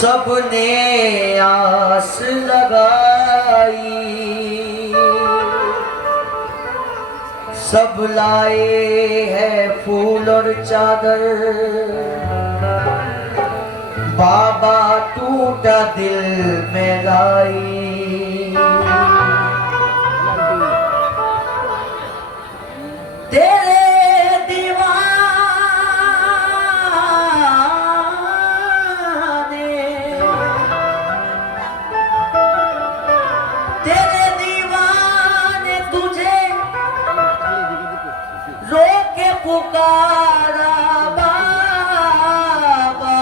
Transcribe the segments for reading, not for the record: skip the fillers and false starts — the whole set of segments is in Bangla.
सबने आस लगाई, सब लाए हैं फूल और चादर, बाबा टूटा दिल में लाई। तेरे पुकारा बाबा,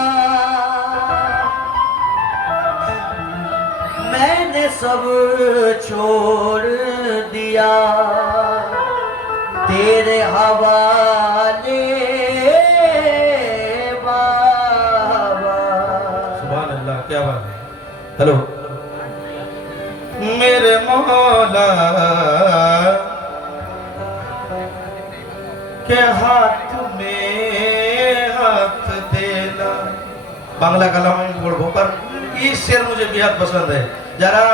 मैंने सब छोड़ दिया तेरे हवाले बाबा। सुभान अल्लाह, क्या बात है। हेलो मेरे मौला के हाथ में हाथ देना। बांग्ला कलाम আমি পড়বো, पर এই শের मुझे बेहद पसंद है। যারা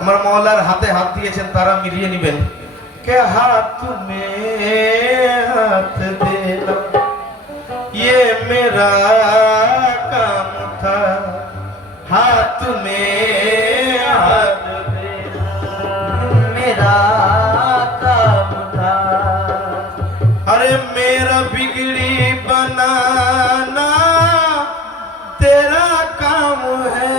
আমার মওলার হাতে হাত দিয়েছেন তারা মিলিয়ে নেবেন। के हाथ में हाथ देना ये मेरा काम था, हाथ में हाथ देना मेरा काम था। अरे मेरा बिगड़ी बनाना तेरा काम है,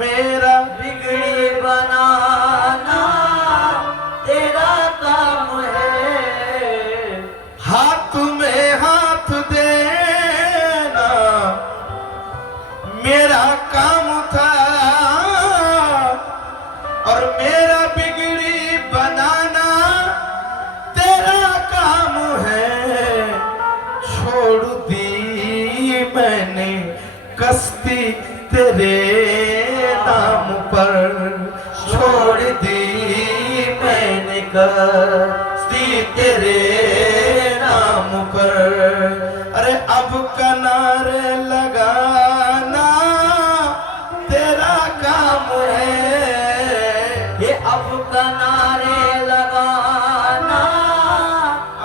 मेरा बिगड़ी बनाना तेरा काम है, हाथ में हाथ देना मेरा काम था। और मेरा बिगड़ी बनाना तेरा काम है, छोड़ दी मैंने कश्ती तेरे नाम पर, छोड़ दी मैंने कश्ती तेरे नाम पर। अरे अब किनारे लगाना तेरा काम है, ये अब किनारे लगाना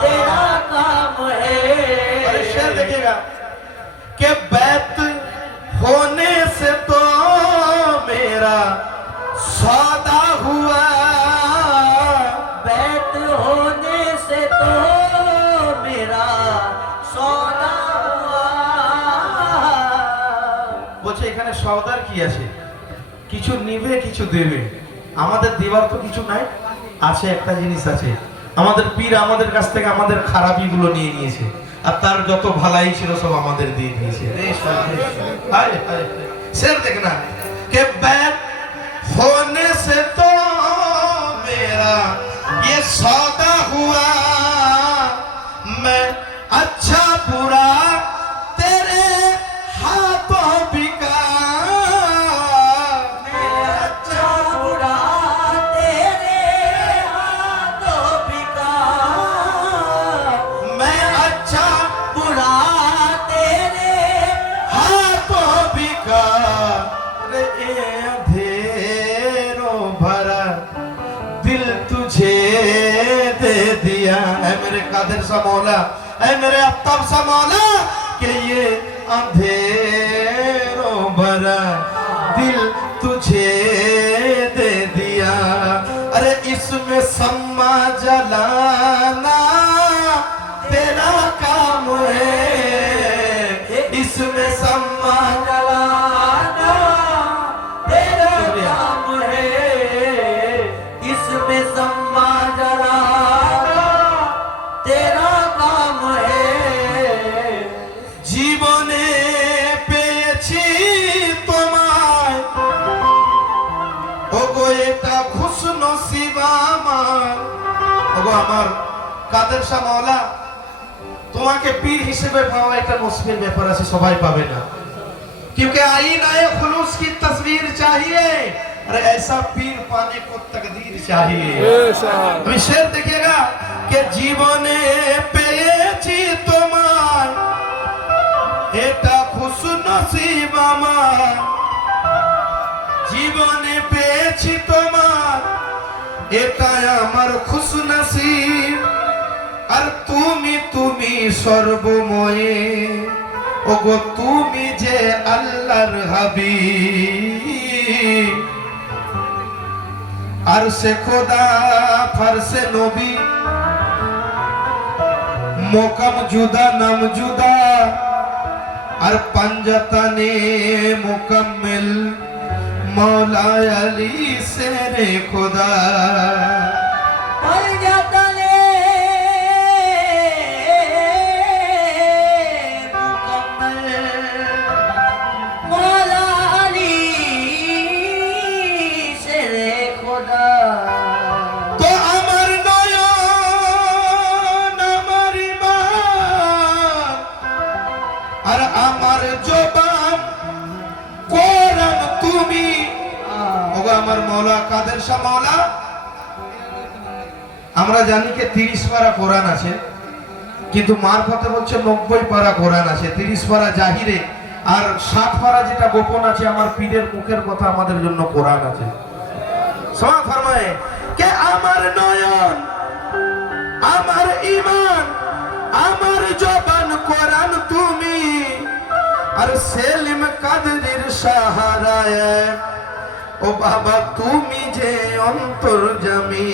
तेरा काम है। और शेर देखिएगा कि बैत होने से तो मेरा सौदा हुआ, बैत होने से तो मेरा सौदा हुआ। বলছে এখানে সওদার কি আছে, কিছু নিবে কিছু দেবে। আমাদের দেওয়ার তো কিছু নাই, আছে একটা জিনিস আছে, আমাদের পীর আমাদের কাছ থেকে আমাদের খারাপিগুলো নিয়ে নিয়েছে, আর তার যত ভালাই ছিল সব আমাদের দিয়ে দিয়েছে। হায় হায় शेर देखना कि बैत होने से तो मेरा ये सौदा हुआ, मैं अच्छा बुरा तेरे हाथों बिका, मैं अच्छा बुरा तेरे हाथों बिका, मैं अच्छा बुरा तेरे हाथों बिका। रे अंधेरों भरा दिल तुझे दे दिया, ऐ मेरे कादिर सा मौला, ऐ मेरे अत्ताब सा मौला, कि ये अंधेरों भरा दिल तुझे दे दिया। अरे इसमें सम्मा जलाना तेरा काम है, इसमें सम्मा जलाना तेरा काम है, इसमें सम्मा जलाना तेरा काम है। জীবনে পেয়েছি তোমায়, ওগো এটা খুশনসিব আমার। ওগো আমার কাদের শাহ মাওলা, তোমাকে পীর হিসেবে পাওয়া এটা নসিবের ব্যাপার আছে, সবাই পাবে না। क्योंकि आईना खुलूस की तस्वीर चाहिए, अरे ऐसा पीर पाने को तकदीर चाहिए। अभी शेर देखिएगा कि জীবনে পেয়েছি তোমায় এটা খুশনসিব নসিব আমার, জীবনে পেয়েছি তোমার, এটাই আমার খুশ নসিব। আর তুমি তুমি সর্বময়ে, ওগো তুমি যে আল্লাহর হাবিব। আর সে খোদা ফারসে নবী, মোকাম জুদা নাম জুদা, আর পাঞ্জাতানে মুকম্মিল মৌলা আলী শেরে খোদা। পাঞ্জাতানে মুকম্মল মৌলা আলী শেরে খোদা। তো আমার নয়ন, আমার ইমান, আর আমার জবান কোরআন তুমি। ওগো আমার মৌলা কাদের শাহ মৌলা, আমরা জানি যে 30 পারা কোরআন আছে, কিন্তু মারফতে বলছে 90 পারা কোরআন আছে। 30 পারা জাহিরে আর 7 পারা যেটা গোপন আছে, আমার পীরের মুখের কথা আমাদের জন্য কোরআন আছে। সমা ফরমায়ে কে আমার নয়ন, আমার ঈমান, আমার জবান কোরআন তুমি। আর সেলিম কাদরির সাহারায়, ও বাবা তুমি যে অন্তর্যামী।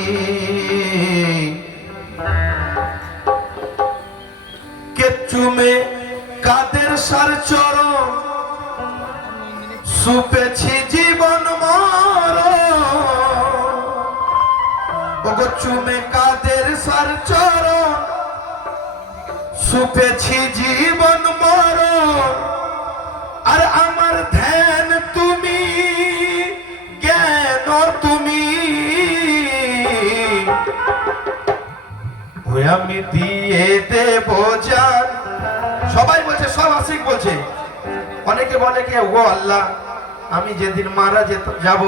কে চুমে কাদের সার চরণ, সুপেছি জীবন মরণ। ওগো চুমে কাদের সার চরণ, সুপেছি জীবন মরণ। আর আমার ধ্যান তুমি, জ্ঞান তুমি। ওই আমি দিয়ে দেব জান। সবাই বলছে, সব আশিক বলছে। অনেকে বলে কে ও আল্লাহ, আমি যেদিন মারা যাব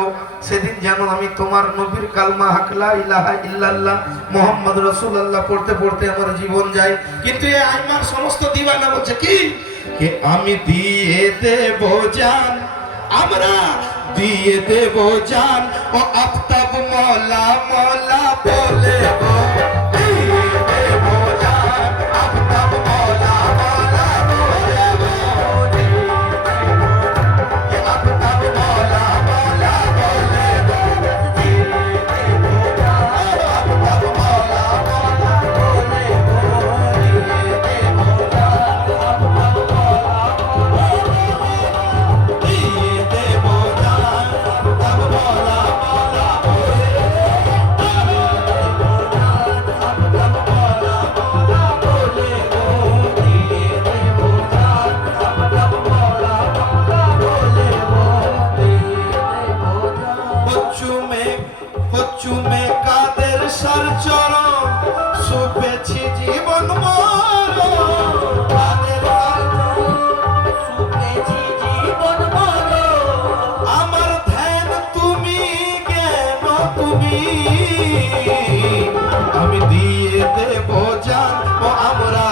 সেদিন যেন আমি তোমার নবীর কালমা হক লা ইলাহা ইল্লাল্লাহ মুহাম্মদ রাসূলুল্লাহ পড়তে পড়তে আমার জীবন যায়। কিন্তু এই আইমার সমস্ত দিওয়ানা বলছে কি, কে আমি দিয়ে দেব জান, আমরা দিয়ে দেব জান। ও আফতাব মওলা মওলা বলে গো, দিয়ে দেব জান। আফতাব মওলা মওলা বলে গো, আফতাব মওলা মওলা বলে গো, দিয়ে দেব জান। আফতাব মওলা মওলা বলে গো, দিয়ে দেব জান। আফতাব মওলা দিয়ে দেব জান। আফতাব মওলা মওলা বলে গো, আফতাব মওলা মওলা বলে গো, দিয়ে দেব জান। আফতাব মওলা মওলা বলে গো, দিয়ে দেব জান। চুমে কাদের সার চরণ, সুপেছি জীবন মরণ। কাদের সার চরণ, সুপেছি জীবন মরণ। আমার ধ্যান তুমি, জ্ঞান তুমি। আমি দিয়ে দেব জান, ও আমরা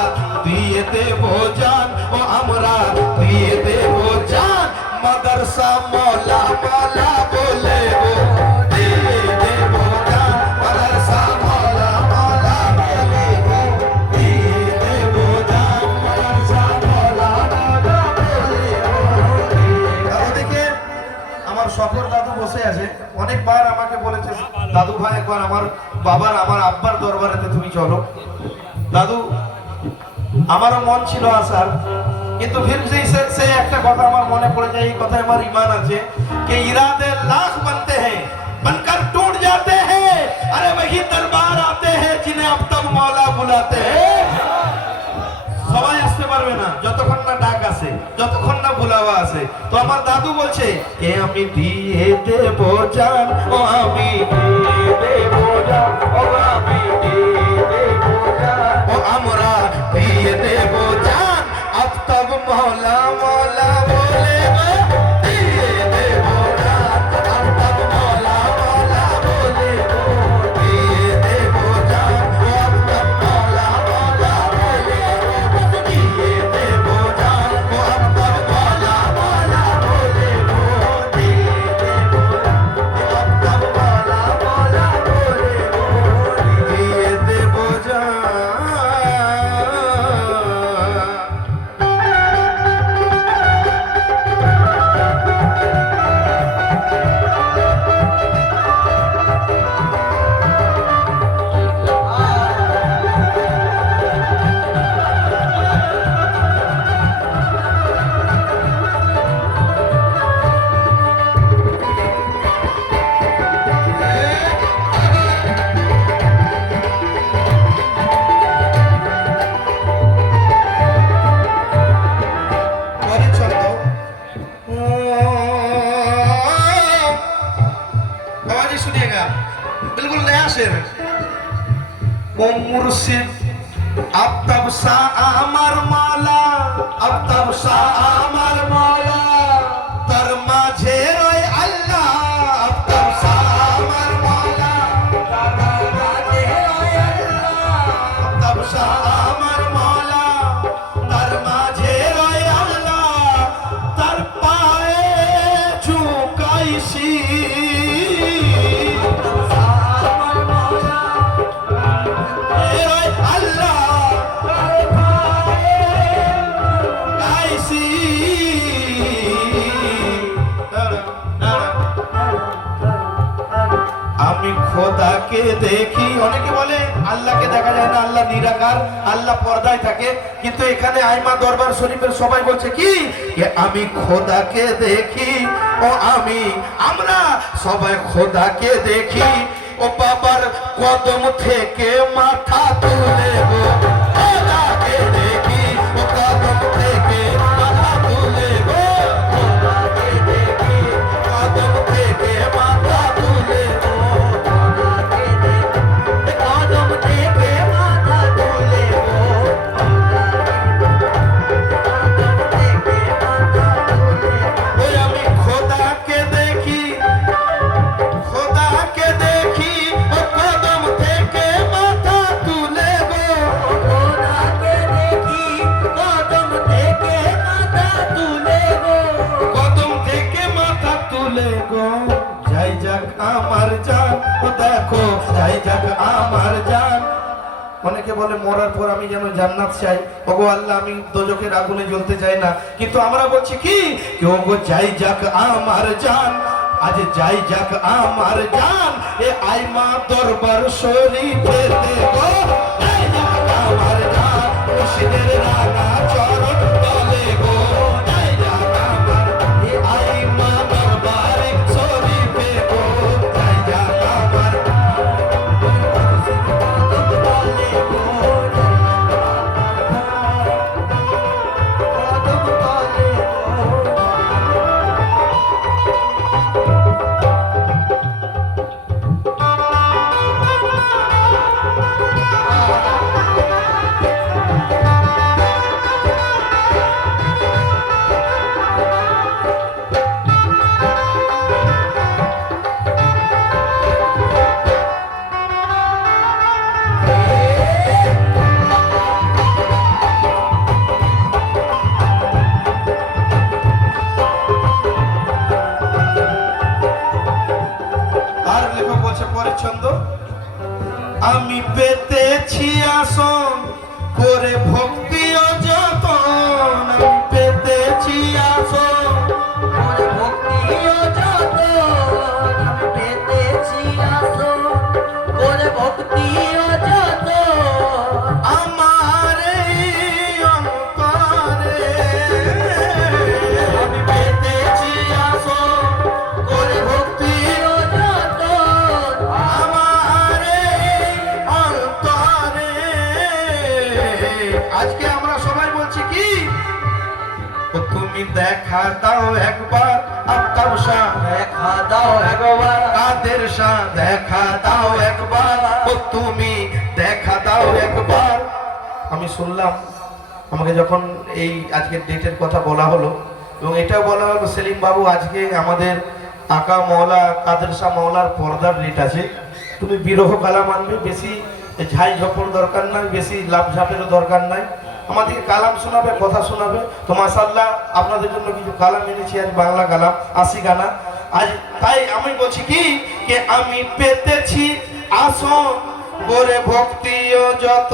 দিয়ে দেব জান। ও আমরা দিয়ে দেব জান। মাদ্রাসা মওলা মওলা বলে গো, দিয়ে দেব জান। মাদ্রাসা মওলা মওলা বলে গো, দিয়ে দেব জান। মাদ্রাসা মওলা মওলা বলে গো, দিয়ে। আমার সফর দাদু বসে আছে, অনেকবার আমাকে বলেছে দাদু ভাই একবার আমার বাবার আমার আব্বার দরবারেতে তুমি চলো। দাদু আমারও মন ছিল আসার, কিন্তু ফির সে একটা কথা আমার মনে পড়ে যায়। এই কথায় আমার ঈমান আছে कि इरादे लाख बनते हैं, बनकर टूट जाते हैं। अरे वही दरबार आते हैं जिन्हें अब तक मौला बुलाते हैं। সবাই আসতে পারবে না যতক্ষণ না ডাক আসে, যতক্ষণ না বুলাওয়া আসে। তো আমার দাদু বলছে কে আমি দিয়ে দেব জান, ও আমি দিয়ে দেব জান। ও আমি দিয়ে দেব জান। ও আমরা দিয়ে দেব জান। अब तब मौला मौला बोले गो, দিয়ে দেব জান। अब तब मौला मौला बोले गो, দিয়ে দেব জান। अब तब मौला मौला बोले गो, দিয়ে দেব জাन। अब तब मौला আসেন ও মুর্শিদ আফতাব শাহ আমার মালা, আফতাব শাহ আমার মালা, তার মাঝে রয় আল্লাহ, আফতাব শাহ আমার মালা, তার মাঝে রয় আল্লাহ, আফতাব শাহ আমার মালা, তার মাঝে রয় আল্লাহ, তার পায়ে ঝুঁকাইছি আমি খোদাকে দেখি। অনেকে বলে আল্লাহকে দেখা যায় না, আল্লাহ নিরাকার, আল্লাহ পর্দায় থাকে, কিন্তু এখানে আইমা দরবার শরীফের সবাই বলছে কি আমি খোদাকে দেখি। ও আমরা সবাই খোদাকে দেখি। ও বাবার কদম থেকে মাথা তুলে গো খোদাকে দেখি, ও কদম থেকে মাথা তুলে গো খোদাকে দেখি, কদম থেকে মাথা তুলে গো খোদাকে দেখি, কদম থেকে মাথা তুলে গো খোদাকে থেকে মাথা তুলে। ওই আমি খোদাকে দেখি, খোদাকে দেখি, ও কদম থেকে মাথা তুলে গো খোদাকে দেখি, কদম থেকে মাথা তুলে গো, কদম থেকে মাথা তুলে গো। যাই যাক আমার জান, ও দেখো যাই যাক আমার জান। অনেকে বলে মরার পর আমি যেন জান্নাত চাই। ওগো আল্লাহ আমি দোজখের আগুনে জ্বলতে চাই না, কিন্তু আমরা বলছি কি ওগো যাই যাক আমার জান, আজ যাই যাক আমার জান এ আইমা দরবার শরীফে দেখো যাই যাক আমার জান মুর্শিদের রাঙা চরণ তলে গো যাই যাক আমার এ আইমা দরবার শরীফে গো যাই যাক আমার তলে গো কদম তলে গো। আর লেখক বলছে পরের ছন্দ, আমি পেতেছি আসন করে ভক্তি ও যতন, আমি পেতেছি আসন করে ভক্তি ও যতন, আমি পেতেছি আসন করে ভক্তি ও যতন, আমার এই অন্তরে আমি পেতেছি আসন করে ভক্তি ও যতন, আমার এই অন্তরে। আজকে আমরা সবাই বলছি কি ও তুমি দেখা দাও একবার, আফতাব শাহ দেখা দাও একবার, কাদের শাহ দেখা দাও একবার, ও তুমি দেখা দাও একবার। আমি শুনলাম আমাকে যখন এই আজকের ডেটের কথা বলা হলো, এবং এটাও বলা হলো সেলিম বাবু আজকে আমাদের আকা মওলা কাদের শাহ মওলার পর্দার ডেট আছে, তুমি বিরহ কালাম আনবে, বেশি ঝাই ঝপড় দরকার নাই, বেশি লাভ ঝাপেরও দরকার নাই, আমাদেরকে কালাম শোনাবে, কথা শোনাবে। তো মাশাআল্লাহ আপনাদের জন্য কিছু কালাম এনেছি, আজ বাংলা কালাম 80 গানা আজ। তাই আমি বলছি কি যে আমি পেতেছি আসন করে ভক্তি ও যত,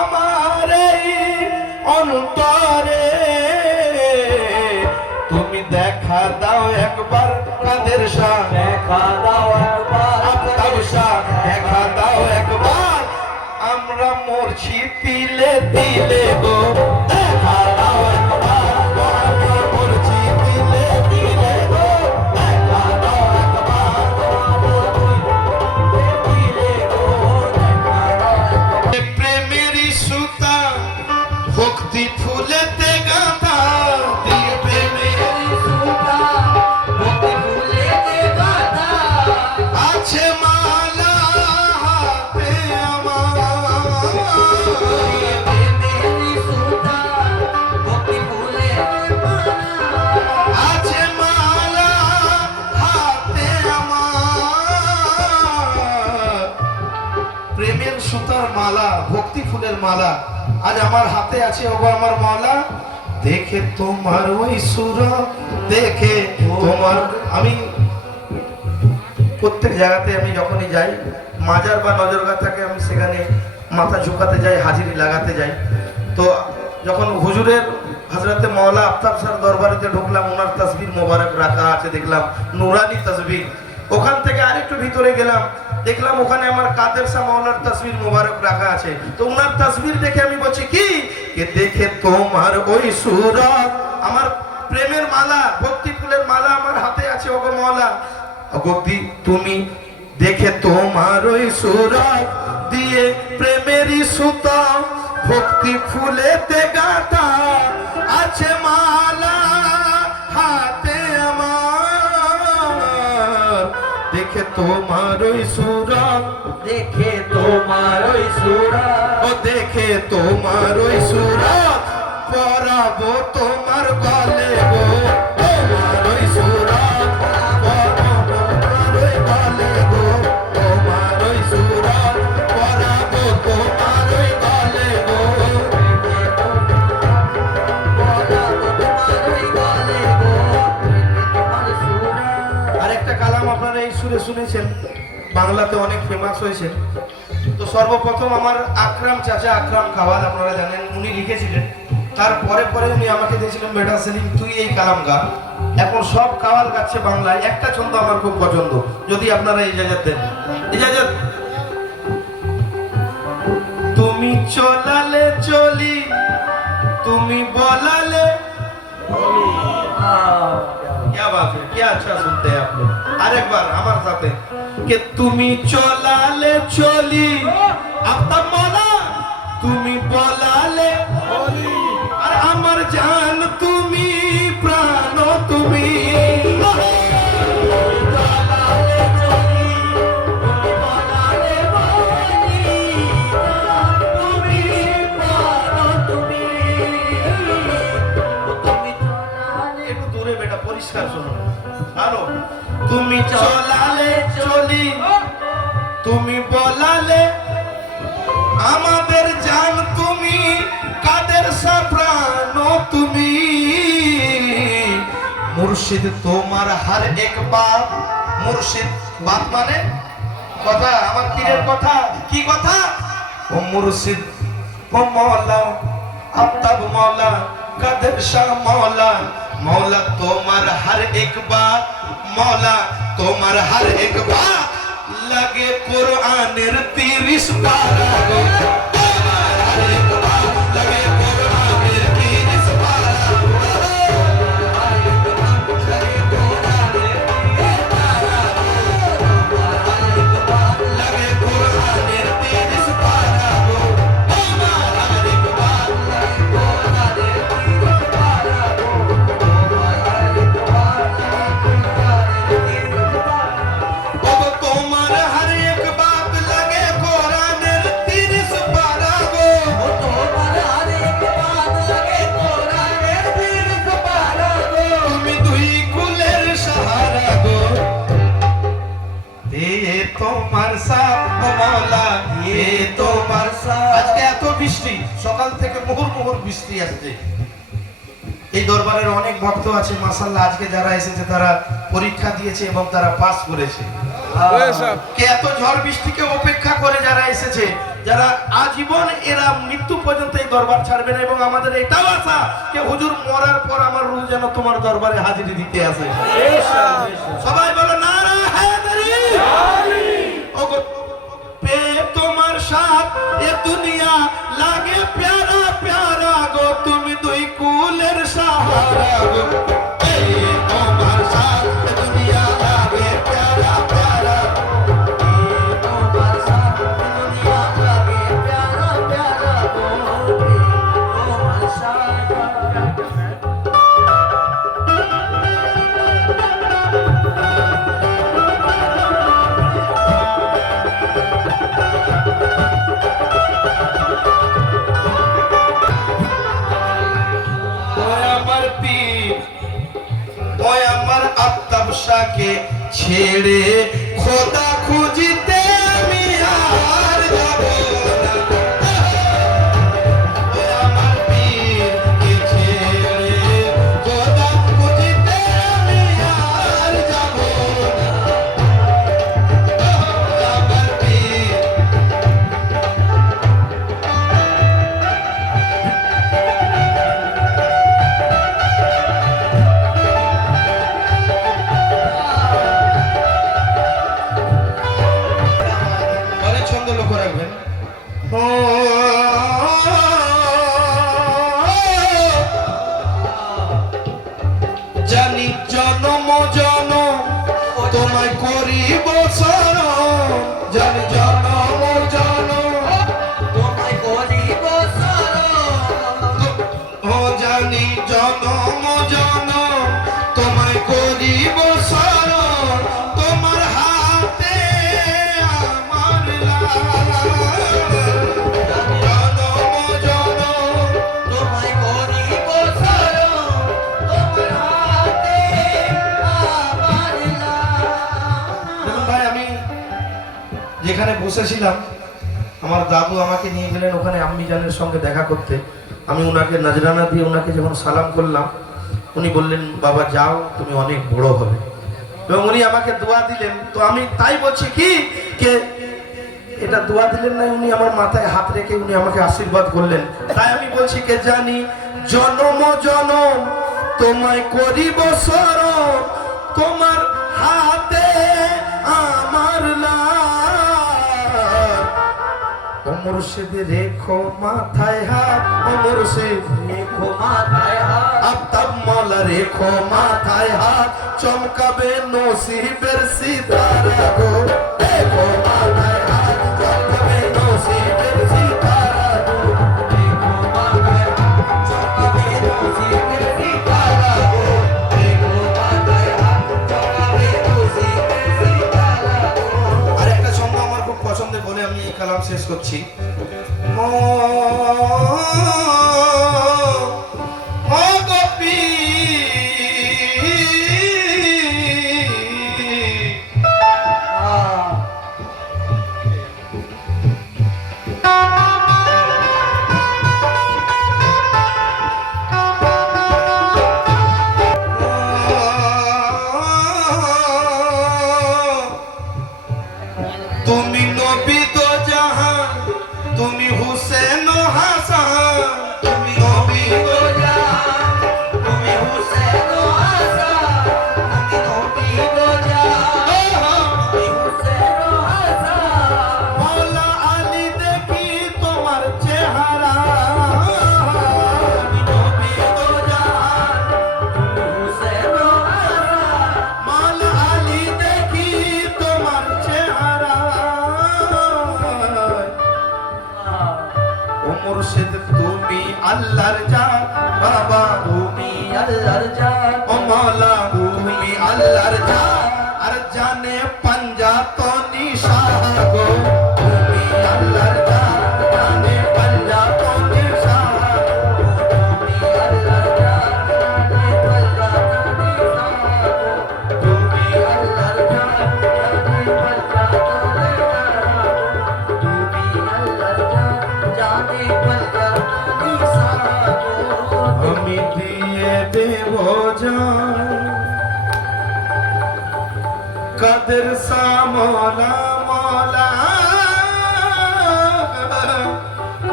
আমার এই অন্তরে তুমি দেখা দাও একবার, কাদের শাহ দেখা দাও একবার, আফতাব শাহ দেখা দাও একবার, আমরা মরছি তিলে তিলে গো দেখা দাও একবার, আমরা মরছি তিলে তিলে গো দেখা দাও একবার, তিলে গো দেখা দাও একবার। প্রেমেরই সুতা ভক্তি ফুলেতে গাঁথা, দিয়ে প্রেমেরই সুতা ভক্তি ফুলেতে গাঁথা, মালা আজ আমার হাতে আছে ওগো আমার মালা দেখে তোমার ওই সুরত দেখে তোমার আমি প্রত্যেক জায়গাতে আমি যখনই যাই মাজার বা নজরগা থাকে আমি সেখানে মাথা ঝুঁকাতে যাই হাজিরি লাগাতে যাই তো যখন হুজুরের হযরতে মাওলা আফতাব স্যার দরবারেতে ঢুকলাম ওনার তাসবির মোবারক রাখা আছে দেখলাম নুরানি তাসবির ওখান থেকে আরেকটু ভিতরে গেলাম দেখলাম ওখানে আমার কাদের শাহ মাওলার তাসবির মোবারক রাখা আছে তো ওনার তাসবির দেখে আমি বলছি কি কে দেখে তোমার ওই সুরত আমার প্রেমের মালা ভক্তি ফুলের মালা আমার হাতে আছে ওগো মাওলা ভক্তি তুমি দেখে তোমার ওই সুরত দিয়ে প্রেমেরই সুতা ভক্তি ফুলেতে গাঁথা আছে মালা হাতে আমার দেখে তোমার ওই সুরত দেখে তোমার ওই সুরত ও দেখে তোমার ওই সুরত পরাবো তোমার গলে গো তোমার ওই সুরত পরাবো তোমার ওই গলে গো তোমার ওই সুরত পরাবো তোমার ওই গলে গো আরেকটা কালাম আপনারা এই সুরে শুনেছেন বাংলাতে অনেক ফেমাস হয়েছে তো সর্বপ্রথম আমার আকরাম চাচা আকরাম খাওয়াল আপনারা জানেন উনি লিখেছিলেন তারপরে পরে উনি আমাকে দিয়েছিলেন বেটা সেলিম তুই এই কালাম গা এখন সব কাওয়াল গাচ্ছে বাংলায় একটা ছন্দ আমার খুব পছন্দ যদি আপনারা ইজাজত দেন ইজাজত তুমি চলালে চলি তুমি বলালে क्या बात है क्या अच्छा सुनते हैं आप लोग अरे बार हमारे साथ है कि তুমি চলালে চলি আফতাব মাওলা তুমি বলালে বলি আর আমার জান তুমি প্রাণ তুমি তুমি চলালে চলি তুমি বলালে আমাদের জান তুমি কাদের সাপ্রাণ তুমি মুর্শিদ তোমার হর এক বাত মুর্শিদ বাত মানে কথা আমার পীরের কথা কি কথা ও মুর্শিদ ও মওলা আফতাব মওলা কাদের শাহ মওলা मौला তোমার हर एक बात मौला তোমার हर एक बात लगे कुरानेर 30 पारा गो তোমার हर एक बात लगे कुरानेर 30 पारा लगे कुरानेर 30 पारा गो তোমার हर एक बात लगे कुरानेर 30 पारा তোমার हर एक बात लगे कुरानेर 30 पारा गो তোমার हर एक बात लगे कुरानेर 30 पारा गो তুমি দুই কুলের সাহারা গো এ তোমার সাথ মাওলা এ তোমার সাথ আজকে এত বৃষ্টি সকাল থেকে মুহুর বৃষ্টি আসছে এই দরবারের অনেক ভক্ত আছে মাশাআল্লাহ আজকে যারা এসেছে তারা পরীক্ষা দিয়েছে এবং তারা পাস করেছে কে এত ঝড় বৃষ্টিকে উপেক্ষা করে যারা এসেছে যারা আজীবন এরা মৃত্যু পর্যন্ত এই দরবার ছাড়বে না এবং আমাদের এটাও আশা যে হুজুর মরার পর আমার রূহ যেন তোমার দরবারে হাজিরি দিতে আসে সবাই বলো নারা হায়দারি ওগো পে তোমার সাথ এ দুনিয়া লাগে প্যারা প্যারা গো তুমি দুই কুলের সাহারা গো এ তোমার সাথ এ দুনিয়া লাগে প্যারা প্যারা তোমার সাথ এ দুনিয়া লাগে প্যারা প্যারা গো তোমার সাথ আফতাব শাহকে ছেড়ে খোদা খুঁজতে আমি আর যাব না জানি জনম জনম তোমায় করিব শরণ, তোমার হাতে আমার জনম জনম তোমায় করিব শরণ, তোমার হাতে আমার দেখুন ভাই, আমি যেখানে বসেছিলাম আমার দাদু আমাকে নিয়ে গেলেন ওখানে আম্মি জানের সঙ্গে দেখা করতে। আমি ওনাকে নজরানা দিয়ে ওনাকে যখন সালাম করলাম, উনি বললেন বাবা যাও, তুমি অনেক বড় হবে, এবং উনি আমাকে দোয়া দিলেন। তো আমি তাই বলছি কি কে এটা দোয়া দিলেন না, উনি আমার মাথায় হাত রেখে উনি আমাকে আশীর্বাদ করলেন। তাই আমি বলছি কে জানি জনম জনম তোমায় করিব শরণ, তোমার হাতে আমার অমর সেদে রেখো মাথায় হাত, অমর সেদে রেখো মাথায় হাত, আফতাব মাওলা রেখো মাথায় হাত, চমকাবে নসিবের সিতারা গো, রেখো মাথায় হাত, চমকাবে নসিবের সিতারা গো, রেখো মাথায় হাত, চমকাবে নসিবের সিতারা গো, রেখো মাথায় হাত, চমকাবে নসিবের সিতারা গো। আরেকটা ছন্দ আমার খুব পছন্দের বলে আমি এই কালাম শেষ করছি। তুমি নবী তো জাহান, তুমি হুসেন ও হাসান, তুমি নবী গো জান, তুমি হুসেন ও হাসান, তুমি নবী গো জান, তুমি হুসেন ও হাসান। মৌলা আলী দেখি তোমার চেহারা, তুমি নবী গো জান, তুমি হুসেন ও হাসান। মৌলা আলী দেখি তোমার চেহারা, ও মুর্শিদ তুমি আল্লাহর জান, বাবা তুমি আল্লাহর জান, ও মৌলা তুমি আল্লাহর জান, আর জানে পাঞ্জা তো নিশান গো, তুমি আল্লাহর জান, জানে পাঞ্জা তো নিশান, তুমি আল্লাহর জান, জানে পাল্লা তুমি সাগো। তুমি আল্লাহর জান, জানে পাল্লা তুমি সাগো। তুমি আল্লাহর জান, জানে পাল্লা তুমি সাগো। আমি দিয়ে দেব জান কাদের সামলা মলা,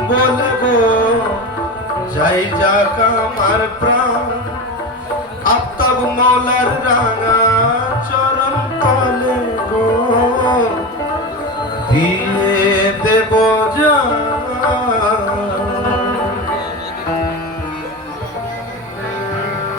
বলবো যাই যাক আমার প্রাণ, আফতাব মৌলার রাঙা চরণ তলে গো দিয়ে